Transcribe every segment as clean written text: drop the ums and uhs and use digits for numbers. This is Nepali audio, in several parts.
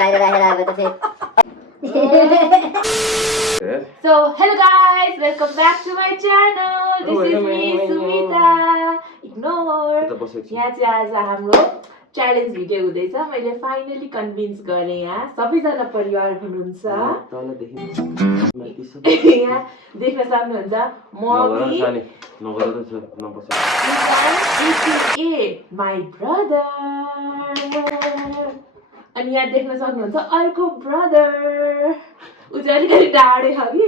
बाहिर राखेर अब त फेरि So, hello guys, welcome back to my channel. This is me, Sumita. Ignore. यहाँ चाहिँ आज हाम्रो च्यालेन्ज भिडियो हुँदैछ. मैले फाइनली कन्भिन्स गरेँ यहाँ सबैजना परिवार हुनुहुन्छ. यहाँ देख्न सक्नुहुन्छ मम्मी माई ब्रदर अनि यहाँ देख्न सक्नुहुन्छ अर्को ब्रदर ऊ चाहिँ अलिकति टाढै छ कि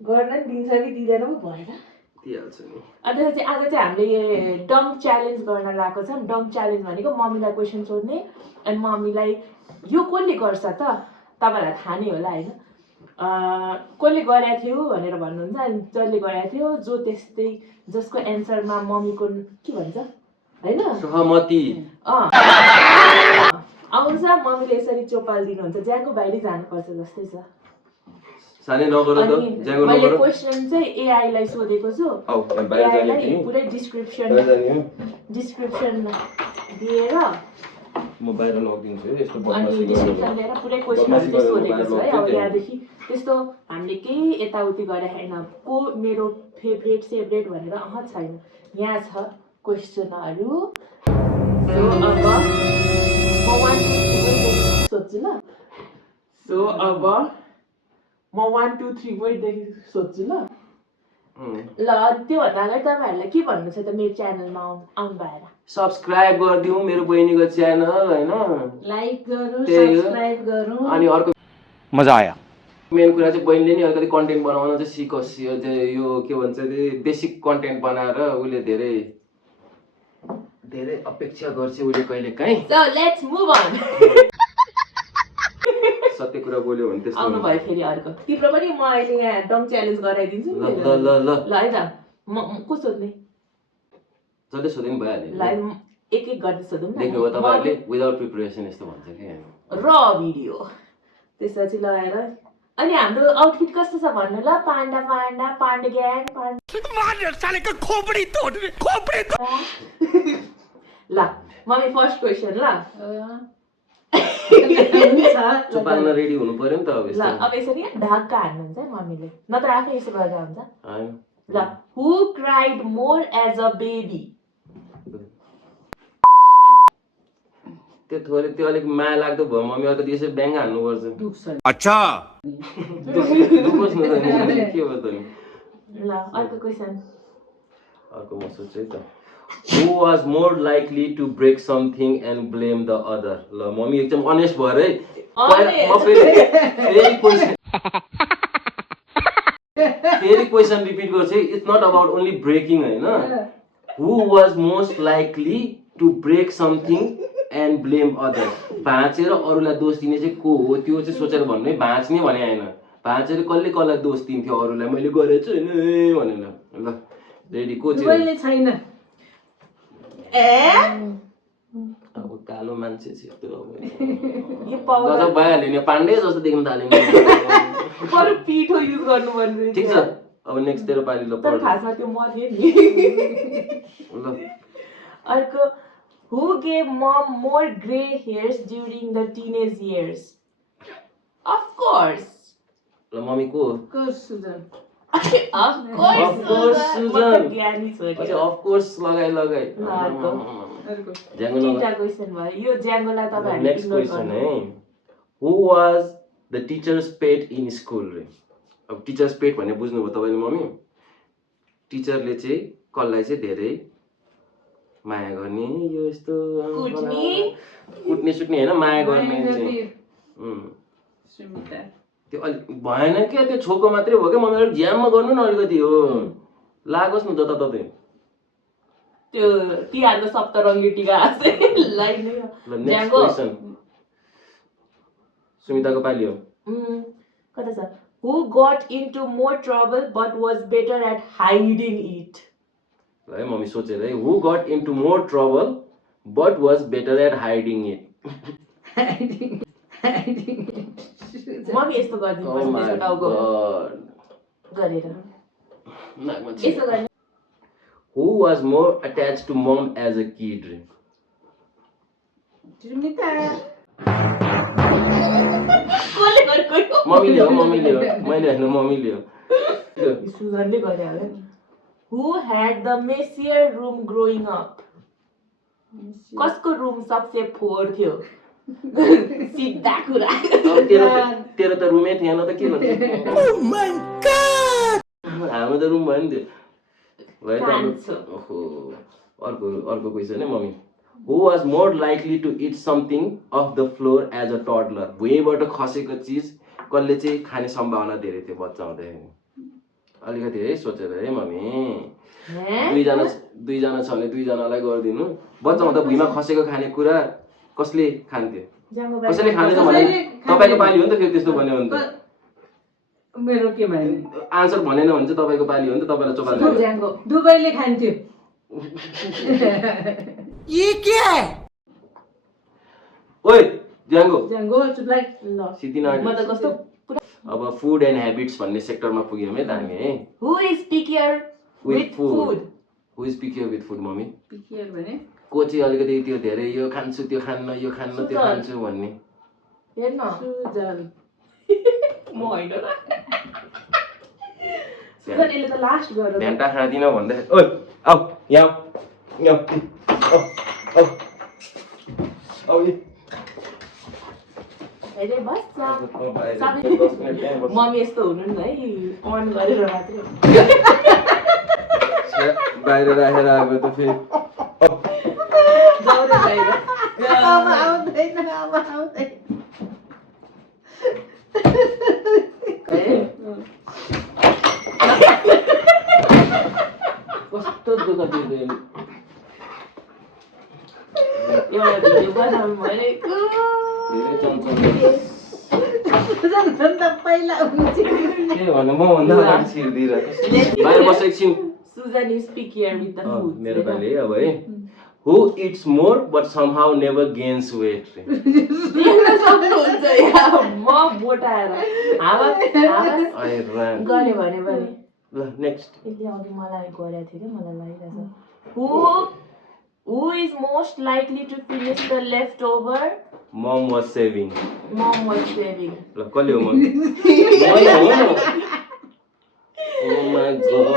गर्न नि दिन्छ कि दिँदैन पो भएन अन्त चाहिँ आज चाहिँ हामीले डङ्क च्यालेन्ज गर्न लागेको छ. डङ्क च्यालेन्ज भनेको मम्मीलाई क्वेसन सोध्ने अनि मम्मीलाई यो कसले गर्छ त तपाईँहरूलाई थाहा नै होला होइन. कसले गरेको थियो भनेर भन्नुहुन्छ अनि जसले गरेको थियो जो त्यस्तै जसको एन्सरमा मम्मीको के भन्छ होइन सहमति आउँछ मम्मीले यसरी चोपाल दिनुहुन्छ. ज्याको बाहिरै जानुपर्छ जस्तै छ. मैले क्वेसन चाहिँ एआईलाई सोधेको छु. एआईलाई पुरै डिस्क्रिप्सन दिएर म बाहिर लगिदिन्छु यस्तो अनि डिस्क्रिप्सन दिएर पुरै क्वेसनहरू चाहिँ सोधेको छु है. अब यहाँदेखि त्यस्तो हामीले केही यताउति गरे होइन को मेरो फेभरेट भनेर छैन. यहाँ छ क्वेसनहरू. सोध्छु ल. सो अब म 1 2 3 देखि सोध्छु ल. ल त्योभन्दा अगाडि तपाईँहरूलाई के भन्नु छ त मेरो च्यानलमा आउनु भएर सब्स्क्राइब गरिदिउँ मेरो बहिनीको च्यानल होइन लाइक गरौँ सब्स्क्राइब गरौँ. अनि अर्को मजा आयो. मेन कुरा चाहिँ बहिनीले नि अलिकति कन्टेन्ट बनाउन चाहिँ सिकोस्. यो चाहिँ यो के भन्छ अरे बेसिक कन्टेन्ट बनाएर उसले धेरै अपेक्षा गर्छ उसले कहिले काहीँ. So let's move on. सत्य कुरा बोल्यो भने त्यस्तो आउनु भयो फेरि अर्को. तिम्रो पनि म अहिले यहाँ डङ च्यालेन्ज गराइदिन्छु नि. ल ल ल ल है त म को सोध्ने जसले सोधे नि भइहाल्यो. ल एक गर्दै सोधौँ न. देख्नुभयो तपाईँहरूले विदाउट प्रिपरेसन यस्तो भन्छ कि र भिडियो त्यसपछि लगाएर अनि हाम्रो आउटफिट कस्तो छ भन्नु ल. पाण्डा ग्याङ ल मम्मी फर्स्ट क्वेसन ल. चुपाल्न रेडी हुनु पर्यो नि त अब. ल अब यसरी ढाक्का हान्नुहुन्छ है मम्मीले नत्र आफै यसो गर्दा हुन्छ. ल who cried more as a baby. त्यो अलिक माया लाग्दो भयो मम्मी अलिकति यसरी ब्याङ्ग हान्नुपर्छ. अच्छा दुखोस् न के भयो त नि. ल अर्को क्वेसन. अर्को म सोध्छु है त. Who was more likely to break something and blame the other? ल मम्मी एकदम अनेस्ट भएर है फेरि क्वेसन रिपिट गर्छु. It's not about only breaking होइन. Who was most likely to break something and blame others? भाँचेर अरूलाई दोष दिने चाहिँ को हो त्यो चाहिँ सोचेर भन्नु है. भाँच्ने भने होइन. भाँचेर कसलाई दोष दिन्थ्यो अरूलाई मैले गरेको छु होइन भनेर. ल रेडी को चाहिँ छैन. अब कालो मान्छे चाहिँ गजब भइहाल्यो नि. पाण्डे जस्तो देख्न थाल्यो. पिठो युज गर्नु पर्ने. ठिक छ अब नेक्स्ट तेरो पाली ल. तर खासमा त्यो मर्यो नि. ल अर्को who gave mom more gray hairs during the teenage years? Of course. ल मम्मी को? Susan. Of course Susan. Of course लगाइ. तीनटा क्वेशन भयो. यो ज्याङ्गोलाई तपाईहरुले नेक्स्ट क्वेशन है. Who was the teacher's pet in school? अब टिचर्स पेट भन्ने बुझ्नुभयो तपाईले मम्मी. टिचरले चाहिँ कसलाई चाहिँ धेरै माया गर्ने यो यस्तो कुट्ने सुट्ने हैन माया गर्ने चाहिँ सुमिता. त्यो अलि भएन के त्यो छोको मात्रै हो के मम्मीले ज्याममा गर्नु न अलिकति हो. लागोस् न जताततै. त्यो तिहारको सप्तरङ्गी टीका आसे लाइन नै. नेक्स्ट क्वेशन सुमिताको पाली हो. कता छ. Who got into more trouble but was better at hiding it? है मम्मी सोचेर है. Who got into more trouble but was better at hiding it? Mummy यस्तो गर्दिनु पर्छ त्यसको टाउको गरेर. यसो गर्ने. Who was more attached to mom as a kid? Sumita. मम्मीले हो मैले होइन मम्मीले हो सुजनले गरे होला नि who had the messier room growing up कसको रुम सबसे फोहोर थियो सिधा कुरा तेरो त रुमै थिएन त के भन्छ हाम्रो त रुम भयो नि त्यो अर्को क्वेसन है mummy who was more likely to eat something off the floor as a toddler भुइँबाट खसेको चिज कसले चाहिँ खाने सम्भावना धेरै थियो बच्चा हुँदाखेरि अलिकति है सोचेर है मम्मी दुईजना छ भने दुईजनालाई गरिदिनु बच्चा हुँदा भुइँमा खसेको खाने कुरा कसले खान्थ्यो कसैले खाँदैन भने तपाईँको पाली हो नि त फेरि त्यस्तो भन्यो भने त मेरो के भयो आन्सर भनेन भने चाहिँ तपाईँको पाली हो नि त तपाईँलाई चोपाल दुबईले खान्थ्यो ये क्या है ओइ ज्याङ्गो चुपलाइ ल सिद्धिना म त कस्तो अब फुड एन्ड हेबिट्स भन्ने सेक्टरमा पुग्यौँ है त हामी है who is pickier with food who is pickier with food mummy pickier भने को चाहिँ अलिकति त्यो धेरै यो खान्छु त्यो खान्न यो खान्न त्यो खान्छु भन्ने हेर्न सुजन म होइन र सुजनले त लास्ट गर्यो भेन्टा खाँदिन भन्दाखेरि ओइ आऊ यहाँ हेरे बस मम्मी यस्तो हुनु नि है अन गरेर मात्रै बाहिर राखेर आएको त फेरि जाउरे बाहिर आउँदैन कस्तो दुःख दिँदैन एउटा भिडियो बनाउनु भनेको धेरै चञ्चल पहिला हुन्छ के भन्नु म भन्दा अगाडि छिर्दिरहेको बाहिर बस एकछिन Sujan is pickier with the food मेरो पालि अब है who it's more but somehow never gains weight देख्न सक्नुहुन्छ यार म मोटाएर हावा गरे भने ल नेक्स्ट यसले अघि मलाई गरेको थियो कि मलाई लागिरहेछ who is most likely to finish the leftover mum was saving mum was saving ल कसले हो मम्मी ओ माय गॉड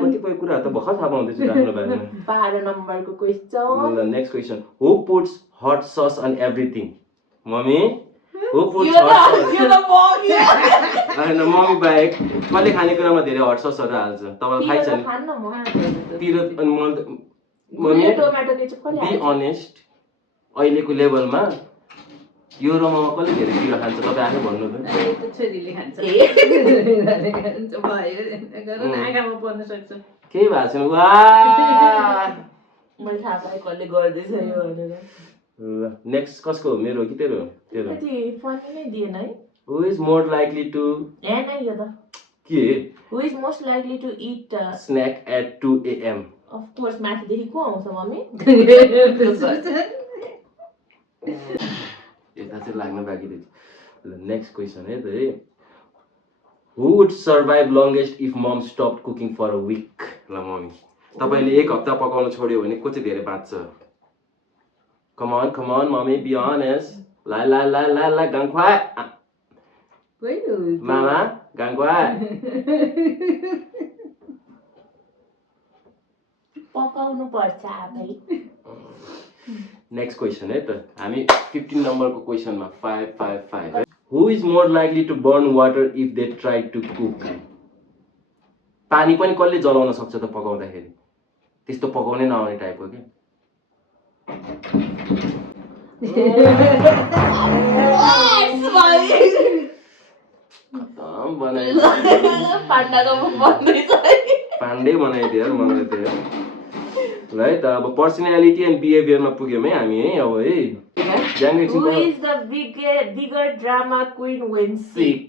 कतिपय कुराहरू त भर्खर थाहा पाउँदैछु आफ्नो बारेमा 12 नम्बरको क्वेशन ल next question who puts hot sauce on everything mommy who puts hot sauce यो त मम्मी हैन मम्मी बाहेक कसले खाने कुरामा धेरै हट ससहरु हाल्छ तपाईलाई थाहै छ नि खान्न म तिर अनि मम्मी टोमेटो केचप कसले बी अनेस्ट अहिलेको लेभलमा यो रममा कसले धेरै पिरो खान्छ तपाईँ आफै भन्नु त छोरीले खान्छ भयो आँखामा पर्न सक्छ केही भएको छैन वा मैले थाहा पाएँ कसले गर्दैछ यो भनेर ल नेक्स्ट कसको मेरो कि तेरो तेरो कति फनी नै दिएन है who is more likely to ए नै यो त के who is most likely to eat snack at 2 AM of course माथिदेखि को आउँछ मम्मी यता चाहिँ लाग्न बाँकी रहेछ ल नेक्स्ट क्वेसन है त है who would survive longest if mum stop cooking for a week ल मम्मी तपाईँले एक हप्ता पकाउन छोड्यो भने को चाहिँ धेरै बाँच्छ कम अन मम्मी बी अनेस्ट ला ला ला ला ला गाङख्वा मामा गाङख्वा पकाउनु पर्छ आफै नेक्स्ट क्वेसन है त हामी 15 नम्बरको क्वेसनमा 555 who is more likely to burn water if they try to cook पानी पनि कसले जलाउन सक्छ त पकाउँदाखेरि त्यस्तो पकाउनै नआउने टाइपको के पाण्डे बनाइदियो मलाई त है त अब पर्सनालिटी एन्ड बिहेभियरमा पुग्यौँ है हामी है अब है Who is the bigger drama queen when sick?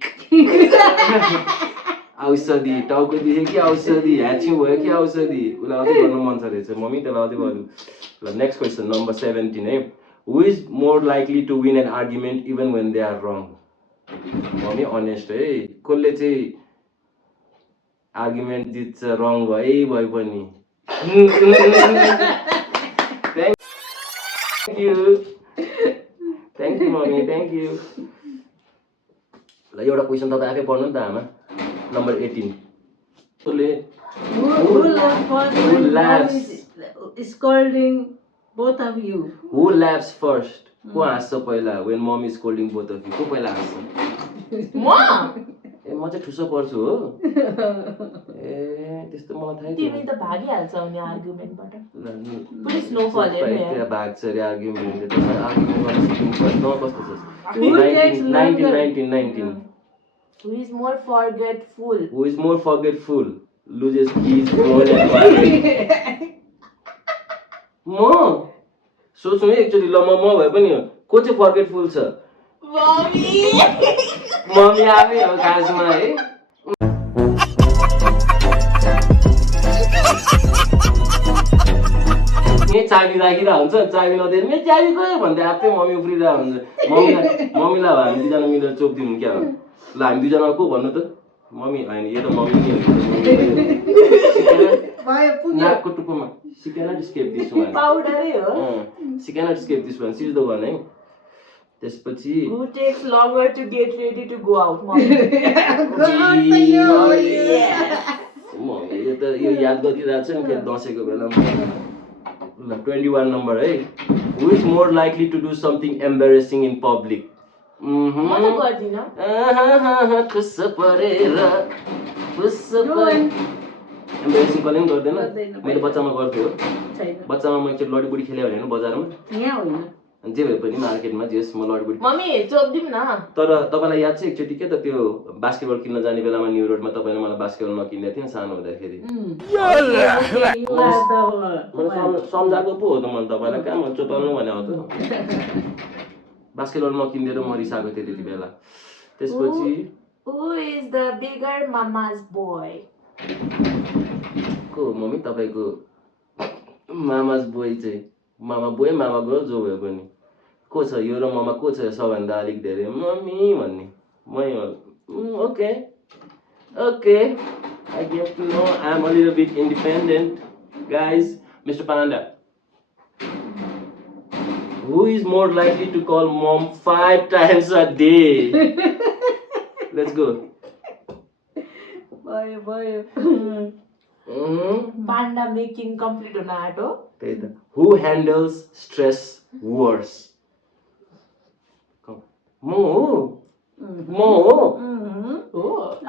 औषधि टाउको दुख्यो कि औषधि ह्याचिङ भयो कि औषधि उसलाई अझै गर्नु मन छ रहेछ मम्मी त्यसलाई अझै गर्नु ल नेक्स्ट क्वेसन नम्बर 17 है who is more likely to win an argument even when they are wrong mummy honest है कसले चाहिँ आर्ग्युमेन्ट जित्छ रङ भए पनि Thank you, mommy. Thank you. ल एउटा क्वेसन तपाईँ आफै पढ्नु नि त आमा नम्बर 18 उसले Who laughs is scolding both of you? who laughs first को हाँस्छ पहिला when mom is scolding both of you को पहिला हाँस्छ म ए म चाहिँ ठुसो पर्छु हो ए त्यस्तो मलाई थाहै तिमी त भागिहाल्छ नि आर्गुमेन्टबाट थिएन पुरै स्नोफल हेर्नु त्यहाँ भाग्छ अरे आर्ग्युमेन्टले तपाईँ आर्ग्युमेन्ट गर्न सिक्नुपर्छ न कस्तो छ Who takes 19 Who is more forgetful? Who is more forgetful loses his phone and wallet म सोच्नु है एकचोटि ल म भए पनि हो को चाहिँ फर्गेटफुल छ मम्मी आफै हो खासमा है यही चाबी राखिरहेको हुन्छ चाबी नदिएर मेरो चाबी गयो भन्दै आफै मम्मी उफ्रिरहेको हुन्छ मम्मीलाई हामी दुईजना मिलेर चोपिदिउँ क्या हो ल हामी दुईजना को भन्नु त मम्मी होइन यो त मम्मी नै हो नाकको टुप्पोमा she cannot escape this one पाउडरै हो she cannot escape this one she is the one है त्यसपछि Who takes longer to get ready to go out? Mom. Mummy यो त यो याद गरिरहेको छ नि फेरि दसैँको बेलामा ल 21 नम्बर है who is more likely to do something embarrassing in public म त गर्दिन खुस परेर एम्बेरेसिङ कहिले पनि गर्दैन मैले बच्चामा गर्थेँ हो बच्चामा म एकचोटि लडीबुडी खेलेँ भने बजारमा यहाँ होइन जे भए पनि मार्केटमा जेस म लडीबुडी मम्मी चोप्दिम न तर तपाईँलाई याद छ एकचोटि के त त्यो बास्केटबल किन्न जाने बेलामा न्यू रोडमा तपाईँले मलाई बास्केटबल नकिन्दै थिएँ सानो हुँदाखेरि सम्झाएको पो हो त मैले तपाईँलाई कहाँ म चोपाल्नु भने हो त बास्केटबल नकिनिदिएर म रिसाएको थिएँ त्यति बेला त्यसपछि Who is the bigger mama's boy? को मम्मी तपाईँको मामाज बोय चाहिँ मामा बोय मामा गर्ल जो भए पनि को छ यो र मामा को छ सबभन्दा अलिक धेरै मम्मी भन्ने मै हो okay okay I get to know I am a little bit independent guys mister Panda who is more likely to call mom 5 times a day let's go भयो Panda making complete हुन आँटो त्यही त who handles stress worse म हो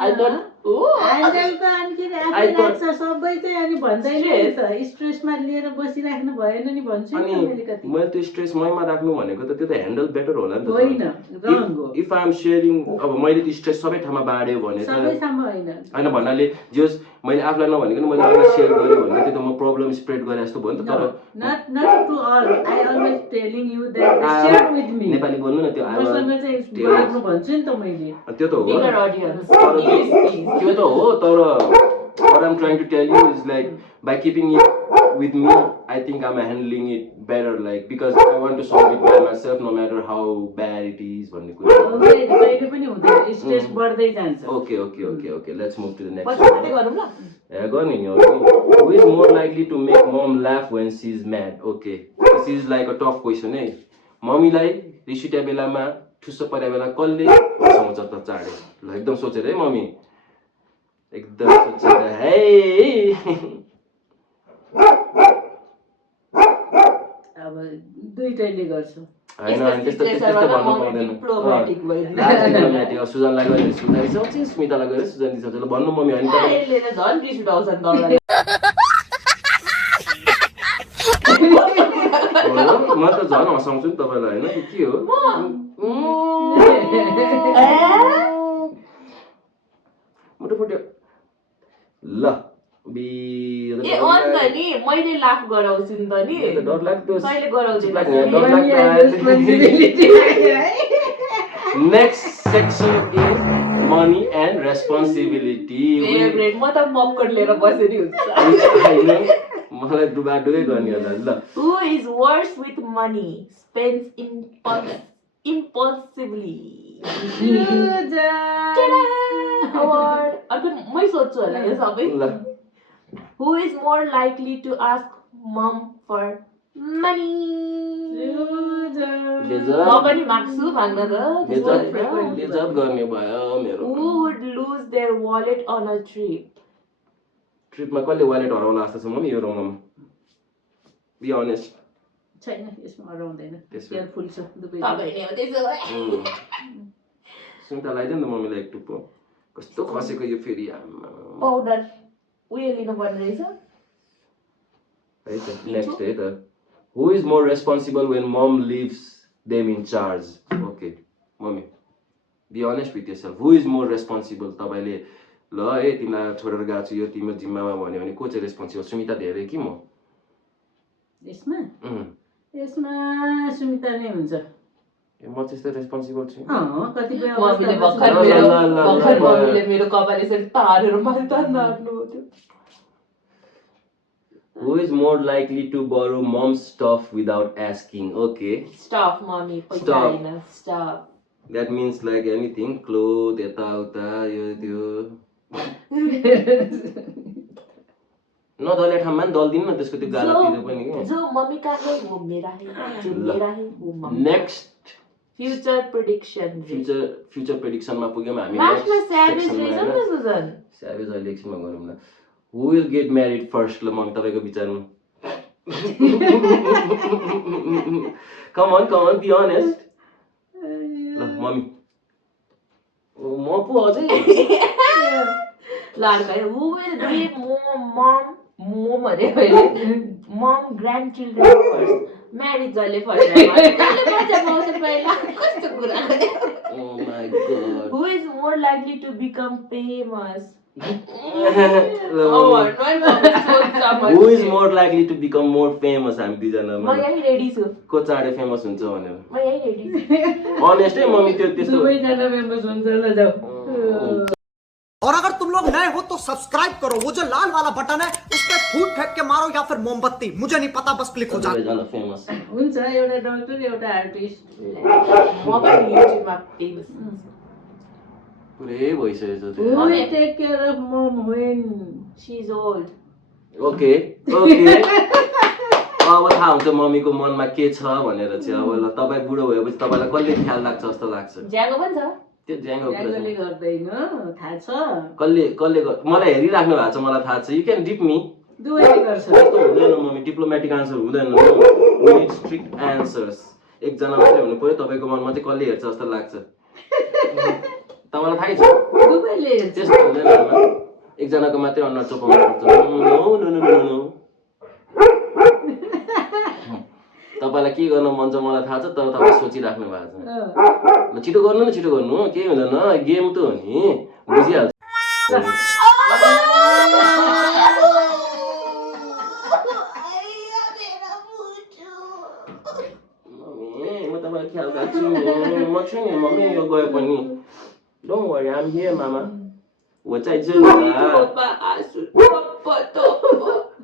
I thought ह्यान्डल त अनि आफै राख्छ सबै चाहिँ अनि भन्दैन नि त स्ट्रेसमा लिएर बसिराख्नु भएन नि भन्छु नि मैले कति मैले त्यो स्ट्रेस मैमा राख्नु भनेको त त्यो त ह्यान्डल बेटर होला नि त होइन रङ हो इफ आई एम शेयरिङ अब मैले त्यो स्ट्रेस सबै ठाउँमा बाँड्यो भने त सबै ठाउँमा होइन होइन भन्नाले जस मैले आफूलाई नभनेको मैले अरूलाई सेयर गरेँ भने त्यो त म प्रब्लम स्प्रेड गरे जस्तो भयो नि त तर not to all I always telling you that share with me Nepali बोल्नु न त्यो मसँग चाहिँ बोल्नु भन्छु नि त मैले त्यो त हो bigger audience त्यो त हो तर what I'm trying to tell you is like by keeping it with me I think I'm handling it better like because I want to solve it by myself no matter how bad it is भन्ने कुरा कहिले पनि हुँदैन स्ट्रेस बढ्दै जान्छ okay let's move to the next पछि मात्रै गरौँ ल गर्ने नि who is more likely to make mom laugh when she is mad okay this is like a tough question है मम्मीलाई रिस उठ्या बेलामा ठुस्सो पर्या बेला कसले हँसाउँछ त चाँडै ल एकदम सोचेर है मम्मी एकदम सोचेर है अब दुईटैले गर्छ हैन त्यस्तो भन्नु पाउँदैन डिप्लोमेटिक सुजनलाई गएर सुजन दिन्छ स्मितालाई गएर सुजन दिन्छ ल भन्नु मम्मी हैन यसले त झन् रिस उठाउँछ नि तपाईलाई म त झन् हँसाउँछु नि तपाईलाई हैन के हो मुटु फुट्यो ल ए अन त नि मैले लाफ गराउँछु नि त नि डर लाग्दो कहिले गराउँदैन next section is money and responsibility favourite म त पपकर्न लिएर बसेरी हुन्छ मलाई डुबाडुबै गर्ने होला ल Who is worse with money? Spends impulsively. Award. अर्को मै सोध्छु होला यो सबै. Who is more likely to ask mom for Money. Dessert म पनि माग्छु माग्न त त्यस्तो होइन। डेजर्ट गर्ने भयो मेरो Who would lose their wallet on a trip? ट्रिपमा कहिले वालेट हराउला जस्तो छ मम्मी यो रङमा बी अनेस्ट छैन यसमा हराउँदैन त्यसो। केयरफुल छ दुवै तपाईले हो त्यसो भए। सुन्ता लगाइदियो नि त मम्मीलाई एक टुप्पो कस्तो खसेको यो फेरि आम्मा। पाउडर उयो लिनु पर्ने रहेछ। है त नेक्स्ट है त who is more responsible when mom leaves them in charge okay mummy be honest with yourself who is more responsible तपाईँले ल है तिमीलाई छोडेर गएको छु यो तिम्रो जिम्मामा भन्यो भने को चाहिँ रेस्पोन्सिबल सुमिता धेरै कि म यसमा उम्, यसमा सुमिता नै हुन्छ म त्यस्तो रेस्पोन्सिबल छु कतिपय मम्मीले अवस्थामा भर्खर ल, मेरो ल, ल, भर्खर ल। मम्मीले मेरो कपाल यसरी तारेर मलाई तान्न हान्नु हो त्यो। Who is more likely to borrow mom's stuff without asking? Okay, Stuff mummy पैसा Stuff. हैन stuff. that means like anything, clothes, यताउता यो त्यो नदल्ने ठाउँमा नि दल्दिनु न त्यसको त्यो गालातिर पनि के जो मम्मी का है वो मेरा है जो ल। मेरा है वो mummy next future prediction future प्रेडिक्सनमा पुग्यौँ हामी लास्टमा next स्याभेज section मा रहेछ हैन? नि सुजन। स्याभेज अहिले एकछिनमा गरौँ न who will get married first ल मम्मी तपाईँको विचारमा कम अन बी अनेस्ट ल मम्मी ओ म पो अझै लाडका हु विल ब्रिङ मम अरे मैले mom grandchildren first marriage जसले फर्स्ट जसले बच्चा पाउँछ पहिला कस्तो कुरा oh my god who is more likely to become famous Who is more likely to become more famous? हामी दुईजना म यही रेडी छु को चाँडै फेमस हुन्छ भनेर म यही रेडी छु अनेस्टै मम्मी त्यो त्यस्तो दुवैजना मेम्बर्स हुन्छ ल जाऊ और अगर तुम लोग नए हो तो सब्सक्राइब करो वो जो लाल वाला बटन है उस पर फूट फेंक के मारो या फिर मोमबत्ती मुझे नहीं पता बस क्लिक हो जाए दुवैजना फेमस हुन्छ एउटा डक्टर एउटा आर्टिस्ट म पनि युट्युबमा फेमस पुरै भइसकेछ Who त्यो will take care of mom when she is old okay अब थाहा हुन्छ मम्मीको मनमा के छ भनेर चाहिँ अब ल तपाईँ बुढो भएपछि तपाईँलाई कसले ख्याल लाग्छ जस्तो लाग्छ ज्याङो पनि छ त्यो ज्याङको कुरा ल्याङ्गोले छ। गर्दैन थाहा छ कसले मलाई हेरिराख्नु भएको छ मलाई थाहा छ यु क्यान डिप मी दुवैले गर्छ त्यस्तो हुँदैन मम्मी डिप्लोमेटिक आन्सर हुँदैन वी निड स्ट्रिक्ट एन्सर्स एकजना मात्रै हुनु पर्यो तपाईँको मनमा चाहिँ कसले हेर्छ जस्तो लाग्छ तपाईँलाई थाहै छ दुवैले हेर्छ त्यस्तो हुँदैन आमा एकजनाको मात्रै अनुहार चोपाउनु पर्छ no no no no no तपाईँलाई के गर्न मन छ मलाई थाहा छ तर तपाईँ सोचिराख्नु भएको छ ल छिटो गर्नु केही हुँदैन गेम त हो नि बुझिहाल्छ मम्मी म तपाईँलाई ख्याल राख्छु म छु नि मम्मी यो गए पनि don't worry I am here मामा 我在这里啊。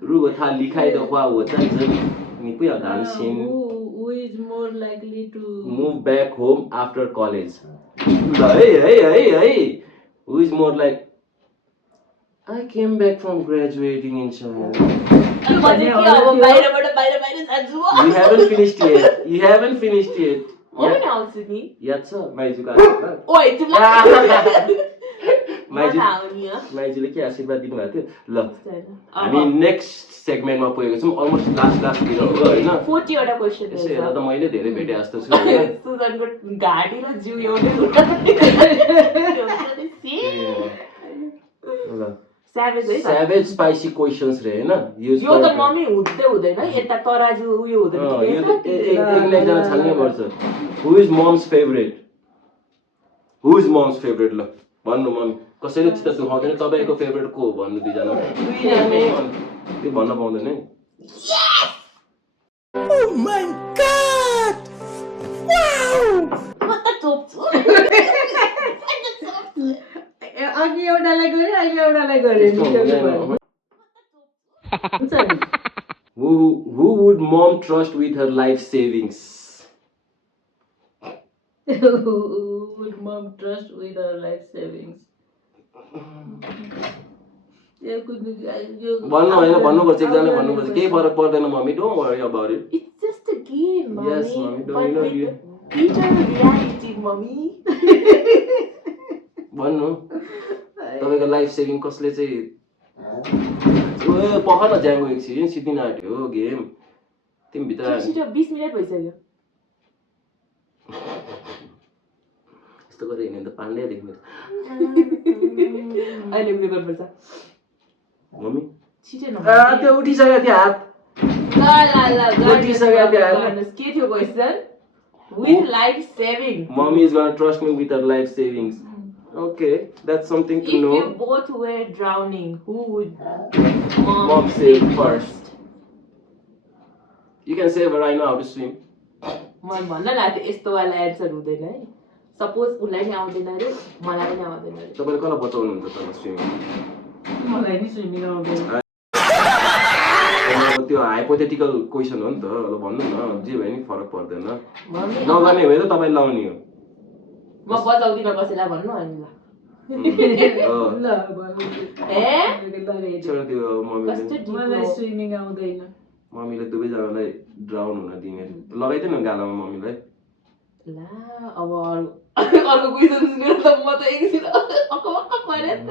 如果他离开的话，我在这里，你不要担心。 Who is more likely to Move back home after college. Hey. Who is more like? I came back from graduating in China. You haven't finished yet. You haven't finished yet. Yes, sir. माइजूले के आशीर्वाद दिनुभएको थियो ल हामी नेक्स्ट सेगमेन्टमा पुगेको छौँ अलमोस्ट लास्टतिर हो होइन 40 वटा क्वेशन यसो हेर्दा त मैले धेरै भेटे जस्तो छु होइन सुजनको घाडी र जिउ एउटै ल स्याभेज है सेभेज स्पाइसी क्वेशन्स रे होइन यो त मम्मी हुँदैन यता तराजु उयो हुँदैन एकजना छान्नै पर्छ हु इज मम्स फेभरेट ल भन्नु मम्मी कसैले चित्त दुखाउँदैन तपाईँको फेभरेट को हो भन्नु दुईजना त्यो भन्न पाउँदैन है म त चोप्छु अघि एउटालाई गरे अहिले एउटालाई गरे हुन्छ नि Who would mom trust with her life savings? Who would mom trust with her life savings? भन्नु होइन भन्नुपर्छ एकजनाले भन्नुपर्छ केही फरक पर्दैन mummy don't worry about it It's just a game, mommy. Yes, mommy, don't But you know with you- the bitter reality, mommy. भन्नु तपाईँको लाइफ सेभिङ कसले चाहिँ पख न ज्याङ्गो एकछिन सिद्धिन आँट्यो गेम तिमी भित्र छिटो 20 मिनट भइसक्यो यस्तो गरेर हिँड्यो त पाण्डे देख्नु अहिले उयो गर्नुपर्छ मम्मी छिटो न त्यो उठिसक्यो थियो हात ल उठिसक्यो त्यो हात गर्नुहोस् के थियो question with life saving Mommy is gonna trust me with her life savings. Okay, that's something to If know. you both were drowning, who would Mom save first. You can save her. I know how to swim. मलाई भन्न लाग्थ्यो यस्तो वाला एन्सर हुँदैन है सपोज उसलाई नि आउँदैन अरे मलाई पनि आउँदैन अरे तपाईँले कसलाई बचाउनुहुन्छ तर स्विमिङ मलाई नि स्विमिङ आउँदैन त्यो हाइपोथेटिकल क्वेसन हो नि त ल भन्नु न जे भए नि फरक पर्दैन मम्मी नगर्ने भए त तपाईँ लाउने हो म बचाउँदिनँ कसैलाई भन्नु अनि ल ल भन्नु ए छोड त्यो कस्तो मलाई डिप्लो स्विमिङ आउँदैन मम्मीले दुवैजनालाई ड्राउन हुन दिने लगाइदिनु न गालामा मम्मीलाई ला अब अर्को क्वेसन सुनेर त म त एकछिन अक्क परे त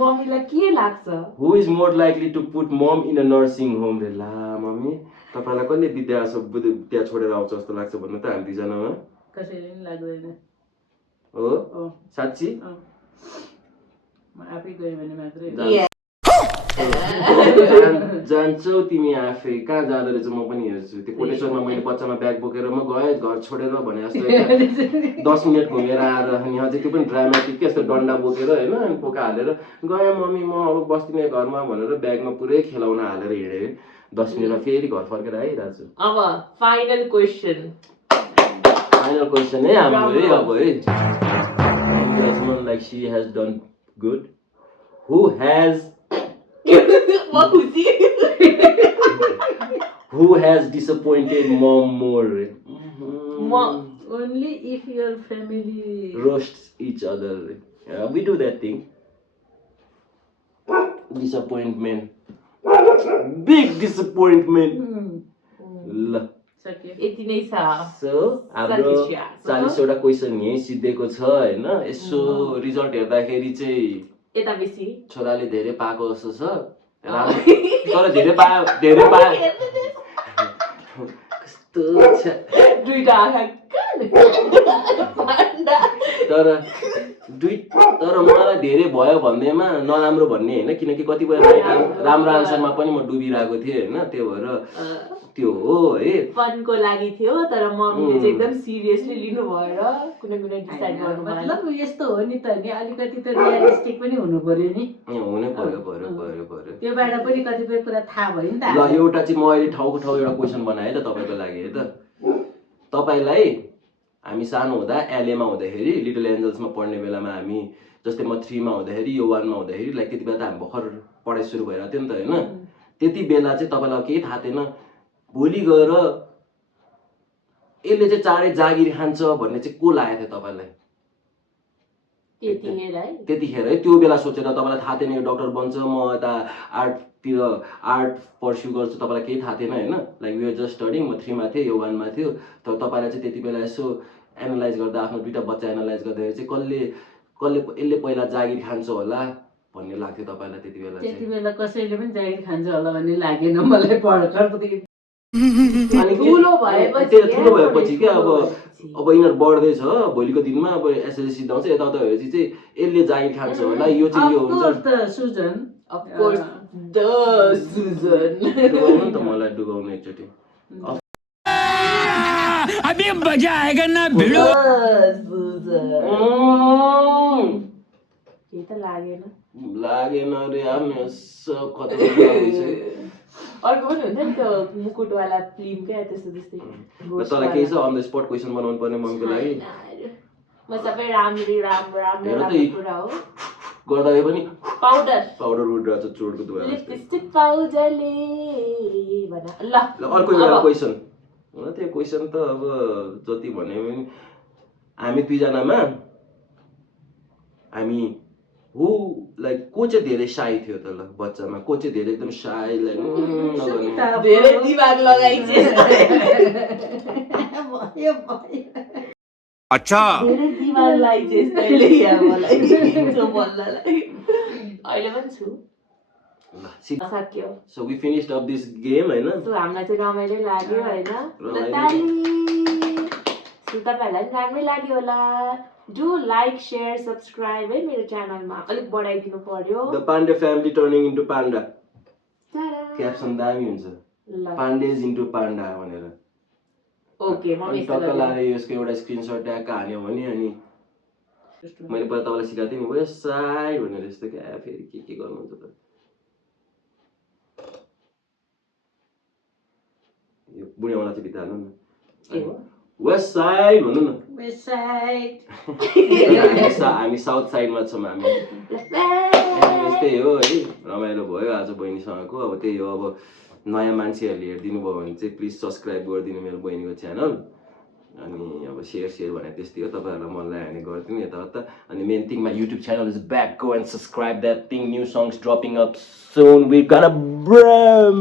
मम्मीलाई के लाग्छ who is more likely to put mom in a nursing home रे ला मम्मी तपाईँलाई कहिले विद्या त्यहाँ छोडेर आउँछ जस्तो लाग्छ भन्नु त हामी दुईजनामा कसैले पनि लाग्दैन हो हो साँच्ची म आफै गएँ भने मात्रै Yeah. जान्छौ तिमी आफै कहाँ जाँदो रहेछ म पनि हेर्छु त्यो कोटेश्वरमा मैले बच्चामा ब्याग बोकेर म गएँ घर छोडेर भने जस्तो 10 मिनट घुमेर आएर अनि अझै त्यो पनि ड्रामेटिक के यस्तो डन्डा बोकेर होइन अनि पोका हालेर गएँ मम्मी म अब बस्दिनँ घरमा भनेर ब्यागमा पुरै खेलाउन हालेर हिँडेँ 10 मिनटमा फेरि घर फर्केर आइरहेको छु अब फाइनल क्वेसन फाइनल क्वेसन है हाम्रो है अब है like she has done good who has म खुसी Who has disappointed mom more? Only if your family Roasts each other. Yeah, we do that thing. Disappointment. Big disappointment. ल सक्यो यति नै छ सो हाम्रो सकिया। 40 वटा क्वेसन यही सिद्धेको छ हैन यसो रिजल्ट हेर्दाखेरि चाहिँ यता बेसी छोराले धेरै पाएको जस्तो छ तर धेरै पायो कस्तो छ दुईटा आँखा तर मलाई धेरै भयो भन्दैमा नराम्रो भन्ने होइन किनकि कतिपय राम्रो आन्सरमा पनि म डुबिरहेको थिएँ होइन त्यो भएर त्यो हो है फनको लागि थियो तर मम्मीले चाहिँ एकदम सिरियसली लिनु भएर कुनै डिसाइड गर्नु मतलब यस्तो हो नि त नि अलिकति त रियलिस्टिक पनि हुनु पर्यो नि हुनै पर्यो त्योबाट पनि कतिपय कुरा थाहा भयो नि त ल एउटा चाहिँ म अहिले ठाउँको ठाउँ एउटा क्वेसन बनाएँ त तपाईँको लागि है त तपाईँलाई हामी सानो हुँदा एलएमा हुँदाखेरि लिटल एन्जल्समा पढ्ने बेलामा हामी जस्तै म 3 मा हुँदाखेरि यो 1 मा हुँदाखेरि लाइक त्यति बेला त हामी भर्खर पढाइ सुरु भइरहेको थियो नि त होइन त्यति बेला चाहिँ तपाईँलाई केही थाहा थिएन भोलि गएर यसले चाहिँ चाँडै जागिर खान्छ भन्ने चाहिँ को लागेको थियो तपाईँलाई त्यतिखेर है त्यो बेला सोचेर तपाईँलाई थाहा थिएन यो डक्टर बन्छ म यता आर्ट पर्स्यु गर्छु तपाईँलाई केही थाहा थिएन होइन like we are just studying म 3 मा थिएँ यो 1 मा थियो तर तपाईँलाई चाहिँ त्यति बेला यसो एनालाइज गर्दा आफ्नो दुईटा बच्चा एनालाइज गर्दाखेरि चाहिँ कसले यसले पहिला जागिर खान्छ होला भन्ने लाग्थ्यो तपाईँलाई त्यति बेला त्यति बेला कसैले पनि जागिर खान्छ होला भन्ने लागेन मलाई भर्खर ठुलो भएपछि क्या अब यिनीहरू बढ्दैछ भोलिको दिनमा अब एसएलसी सिद्धाउँछ यताउता भएपछि चाहिँ यसले जागिर खान्छ होला यो चाहिँ यो हुन्छ Sujan Of course, the Susan. डुबाउनु त मलाई डुबाउनु एकचोटि अभी मजा आएगा ना भिडो के त लागेन लागेन रे हामी सब खतरा भइसक्यो अर्को पनि हुन्छ नि त्यो मुकुटवाला फिल्म क्या त्यस्तो त्यस्तै तँलाई केही छ अन द स्पट क्वेसन बनाउनु पर्ने मम्मीको लागि म सबै राम्रो कुरा हो गर्दा पनि पाउडर उड्रहेछ चोडको दुवा लिपस्टिक पाउडरले भन ल अर्को एउटा क्वेसन हो त्यो क्वेसन त अब जति भने पनि हामी दुईजनामा हामी हु लाइक को चाहिँ धेरै साई थियो त ल बच्चामा को चाहिँ धेरै एकदम साई लाइक नगर्ने धेरै दिमाग लगाइछे भयो भयो अच्छा धेरै दिमाग लगाइछे यसले यहाँ मलाई जो मल्ललाई अहिले पनि छु ल सिक सक्यो so we finished off this game हैन सो हामीलाई चाहिँ रमाइलो लाग्यो हैन रमाइलो। ताली सो तपाईहरुलाई पनि राम्रै लाग्यो होला डु लाइक शेयर सब्स्क्राइब है मेरो च्यानलमा अलिक बढाइदिनु पर्यो the Pandey family turning into panda tada. Caption दामी हुन्छ ल पाण्डेज इन्टु पाण्डा भनेर ओके म अनि यस्तो टक्क गर्छु। लाएर यसको एउटा स्क्रिनसट ट्याग हान्यो भने अनि मैले पहिला तपाईँलाई सिकाएको थिएँ नि वेस्ट साइड भनेर यस्तो क्या फेरि के गर्नुहुन्छ त यो बुढियावाला चाहिँ भित्र हाल्नु के हो? न वेस्ट साइड भन्नु न वेबसाइट हामी साउथ साइडमा छौँ हामी यस्तै हो है रमाइलो भयो आज बहिनीसँगको अब त्यही हो अब नयाँ मान्छेहरूले हेरिदिनु भयो भने चाहिँ प्लिज सब्सक्राइब गरिदिनु मेरो बहिनीको च्यानल अनि अब सेयर भने त्यस्तै हो तपाईँहरूलाई मन लाग्यो भने गरिदिनु यताउता अनि main thing my YouTube channel is back go and subscribe that thing new songs dropping up soon we gonna ब्रम